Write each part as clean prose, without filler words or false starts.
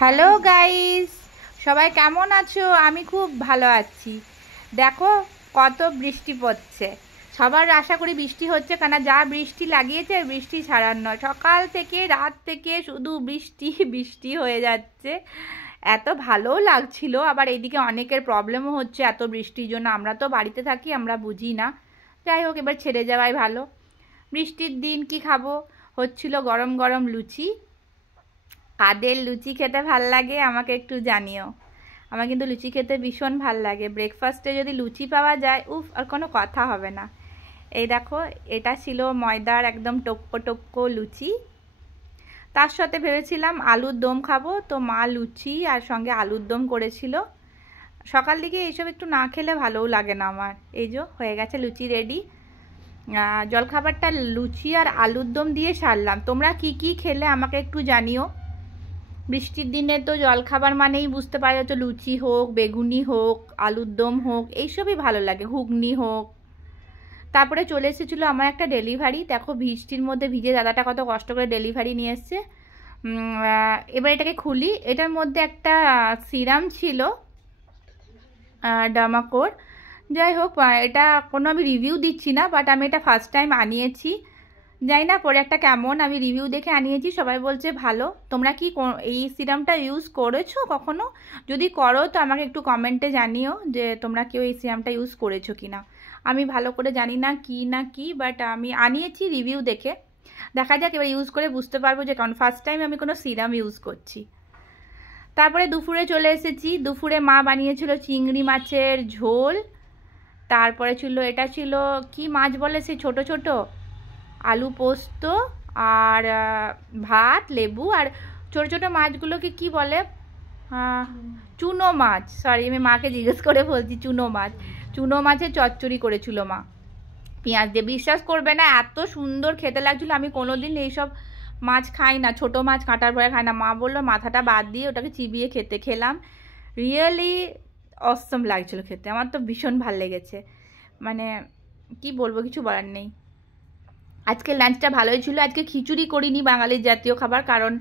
Hello guys, সবাই কেমন আছো? আমি খুব ভালো আছি। দেখো কত বৃষ্টি পড়ছে। সবার আশা করি বৃষ্টি হচ্ছে, কেন যা বৃষ্টি লাগিয়েছে বৃষ্টি ছাড়ার নয়। সকাল থেকে রাত থেকে শুধু বৃষ্টি বৃষ্টি হয়ে যাচ্ছে। এত ভালো লাগছিল, আবার এইদিকে অনেকের প্রবলেমও হচ্ছে এত বৃষ্টির জন্য। আমরা তো বাড়িতে থাকি, আমরা বুঝি না। যাই হোক, এবার ছেড়ে যাওয়াই ভালো। বৃষ্টির দিন কি খাবো? হচ্ছিল গরম গরম লুচি। কাদের লুচি খেতে ভাল লাগে আমাকে একটু জানিও। আমার কিন্তু লুচি খেতে ভীষণ ভাল লাগে। ব্রেকফাস্টে যদি লুচি পাওয়া যায়, উফ, আর কোনো কথা হবে না। এই দেখো, এটা ছিল ময়দার একদম টপকো টপকো লুচি। তার সাথে ভেবেছিলাম আলুর দম খাবো, তো মা লুচি আর সঙ্গে আলুর দম করেছিল। সকাল দিকে এইসব একটু না খেলে ভালোও লাগে না আমার। এই যে হয়ে গেছে লুচি রেডি। জলখাবারটা লুচি আর আলুর দম দিয়ে সারলাম। তোমরা কি কি খেলে আমাকে একটু জানিও। বৃষ্টির দিনে তো জলখাবার মানেই বুঝতে পারা যাচ্ছে, লুচি হোক, বেগুনি হোক, আলুর দম হোক, এইসবই ভালো লাগে, ঘুগনি হোক। তারপরে চলে এসেছিলো আমার একটা ডেলিভারি। দেখো বৃষ্টির মধ্যে ভিজে দাদাটা কত কষ্ট করে ডেলিভারি নিয়ে এসছে। এবার এটাকে খুলি। এটার মধ্যে একটা সিরাম ছিল, ডামাকোর। যাই হোক, এটা কোনো আমি রিভিউ দিচ্ছি না, বাট আমি এটা ফার্স্ট টাইম আনিয়েছি। জানি না পরে একটা কেমন, আমি রিভিউ দেখে আনিয়েছি, সবাই বলছে ভালো। তোমরা কি এই সিরামটা ইউজ করেছো কখনো? যদি করো তো আমাকে একটু কমেন্টে জানিও যে তোমরা কেউ এই সিরামটা ইউজ করেছো কি না। আমি ভালো করে জানি না কি, বাট আমি আনিয়েছি রিভিউ দেখে। দেখা যাক, এবার ইউজ করে বুঝতে পারবো, যে কারণ ফার্স্ট টাইম আমি কোনো সিরাম ইউজ করছি। তারপরে দুপুরে চলে এসেছি। দুপুরে মা বানিয়েছিল চিংড়ি মাছের ঝোল। তারপরে ছিল, এটা ছিল কি মাছ বলে সেই ছোট ছোট, আলু পোস্ত আর ভাত, লেবু, আর ছোটো ছোটো মাছগুলোকে কি বলে? চুনো মাছ। সরি, আমি মাকে জিজ্ঞেস করে বলছি, চুনো মাছ। চুনো মাছের চচ্চড়ি করেছিল মা, পেঁয়াজ দিয়ে। বিশ্বাস করবে না, এত সুন্দর খেতে লাগছিলো। আমি কোনোদিন এইসব মাছ খাই না, ছোটো মাছ কাঁটার ভয়ে খাই না। মা বললো মাথাটা বাদ দিয়ে ওটাকে চিবিয়ে খেলাম। রিয়েলি অসম লাগছিলো খেতে। আমার তো ভীষণ ভাল লেগেছে, মানে কি বলবো, কিছু বলার নেই। আজকে লাঞ্চটা ভালোই ছিল। আজকে খিচুড়ি করিনি, বাঙালির জাতীয় খাবার, কারণ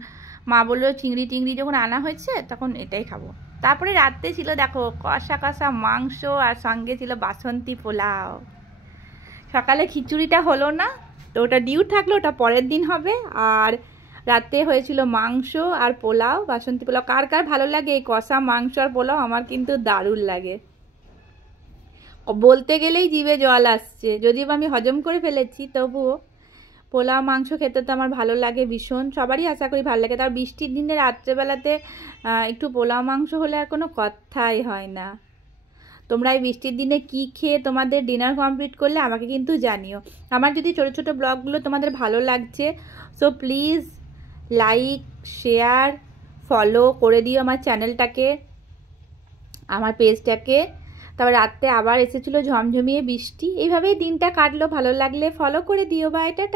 মা বললো চিংড়ি টিংড়ি যখন আনা হয়েছে তখন এটাই খাবো। তারপরে রাত্রে ছিল দেখো কষা কষা মাংস, আর সঙ্গে ছিল বাসন্তী পোলাও। সকালে খিচুড়িটা হলো না, তো ওটা ডিউ থাকলো, ওটা পরের দিন হবে। আর রাতে হয়েছিল মাংস আর পোলাও, বাসন্তী পোলাও। কার কার ভালো লাগে এই কষা মাংস আর পোলাও? আমার কিন্তু দারুণ লাগে, বলতে গেলেই জিভে জল আসছে। যদিও আমি হজম করে ফেলেছি, তবুও পোলাও মাংস খেতে তো আমার ভালো লাগে ভীষণ। সবারই আশা করি ভালো লাগে। তার বৃষ্টির দিনে রাত্রেবেলাতে একটু পোলাও মাংস হলে আর কোনো কথাই হয় না। তোমরা এই বৃষ্টির দিনে কি খেয়ে তোমাদের ডিনার কমপ্লিট করলে আমাকে কিন্তু জানিও। আমার যদি ছোটো ছোটো ব্লগগুলো তোমাদের ভালো লাগছে, so please like, share, follow করে দিও আমার চ্যানেলটাকে, আমার পেজটাকে। তারপর রাত্রে আবার এসেছিলো ঝমঝমিয়ে বৃষ্টি। এইভাবেই দিনটা কাটলো। ভালো লাগলে ফলো করে দিও। Bye, tata.